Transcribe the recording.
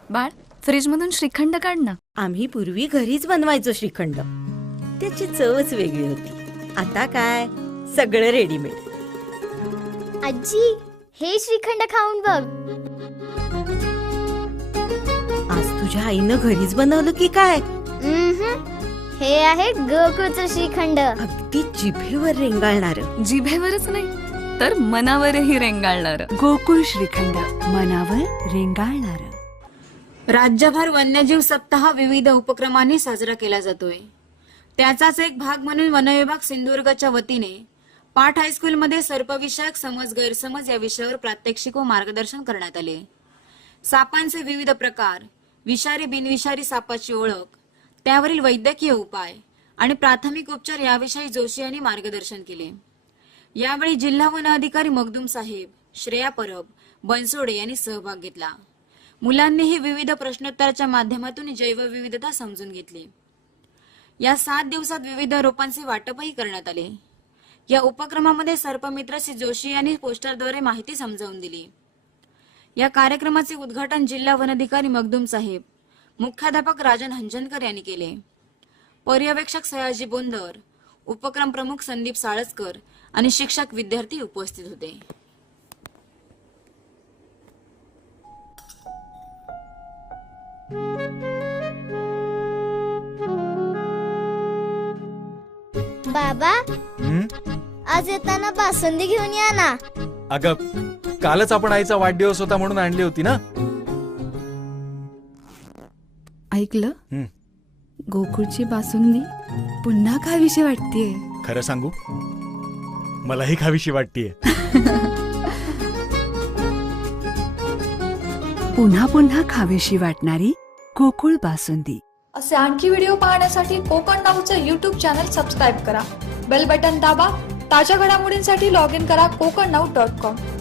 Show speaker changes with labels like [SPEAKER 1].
[SPEAKER 1] बाळ, फ्रीज मधून श्रीखंड काढ ना.
[SPEAKER 2] आम्ही पूर्वी घरीच बनवायचो श्रीखंड. त्याची चवच वेगळी होती. आता काय सगळं रेडीमेड.
[SPEAKER 3] आजी, हे श्रीखंड खाऊन बघ.
[SPEAKER 2] आज तुझ्या आईनं घरीच बनवलं की काय?
[SPEAKER 3] हे आहे गोकुळचं श्रीखंड.
[SPEAKER 2] अगदी जिभेवर रेंगाळणार.
[SPEAKER 1] जिभेवरच नाही तर मनावरही रेंगाळणार.
[SPEAKER 4] गोकुळ श्रीखंड, मनावर रेंगाळणार. राज्यभर वन्यजीव सप्ताह विविध उपक्रमांनी साजरा केला जातोय. त्याचाच एक भाग म्हणून वनविभाग सिंधुदुर्गच्या वतीने पाठ हायस्कूलमध्ये सर्पविषयक समज गैरसमज या विषयावर प्रात्यक्षिक व मार्गदर्शन करण्यात आले. सापांचे विविध प्रकार, विषारी बिनविषारी सापाची ओळख, त्यावरील वैद्यकीय उपाय आणि प्राथमिक उपचार याविषयी जोशी यांनी मार्गदर्शन केले. यावेळी जिल्हा वन अधिकारी मखदूम साहेब, श्रेया परब, बनसोडे यांनी सहभाग घेतला. मुलांनीही विविध प्रश्नोत्तराच्या माध्यमातून जैवविविधता समजून घेतली. या 7 दिवसात विविध रोपांचे वाटपही करण्यात आले. या उपक्रमामध्ये सर्पमित्र श्री जोशी यांनी पोस्टरद्वारे माहिती समजावून दिली. या कार्यक्रमाचे उद्घाटन जिल्हा वन अधिकारी मखदूम साहेब, मुख्याध्यापक राजन हंजनकर यांनी केले. पर्यवेक्षक सयाजी बोंदर, उपक्रम प्रमुख संदीप साळसकर आणि शिक्षक विद्यार्थी उपस्थित होते.
[SPEAKER 3] बाबा, आज येताना बासुंदी घेऊन या ना.
[SPEAKER 5] अगं, कालच आपण आईचा वाढदिवस होता म्हणून आणली होती ना.
[SPEAKER 1] ऐकलं? गोकुळची बासुंदी पुन्हा खावीशी वाटतेय.
[SPEAKER 5] खरं सांगू, मलाही खावीशी वाटतेय.
[SPEAKER 4] पुन्हा पुन्हा खावीशी वाटणारी गोकुळ बासुंदी.
[SPEAKER 6] असे आणखी व्हिडिओ पाहण्यासाठी कोकण नाऊचं YouTube चॅनल सबस्क्राईब करा. बेल बटन दाबा. ताज्या घडामोडींसाठी लॉग इन करा kokarnau.com.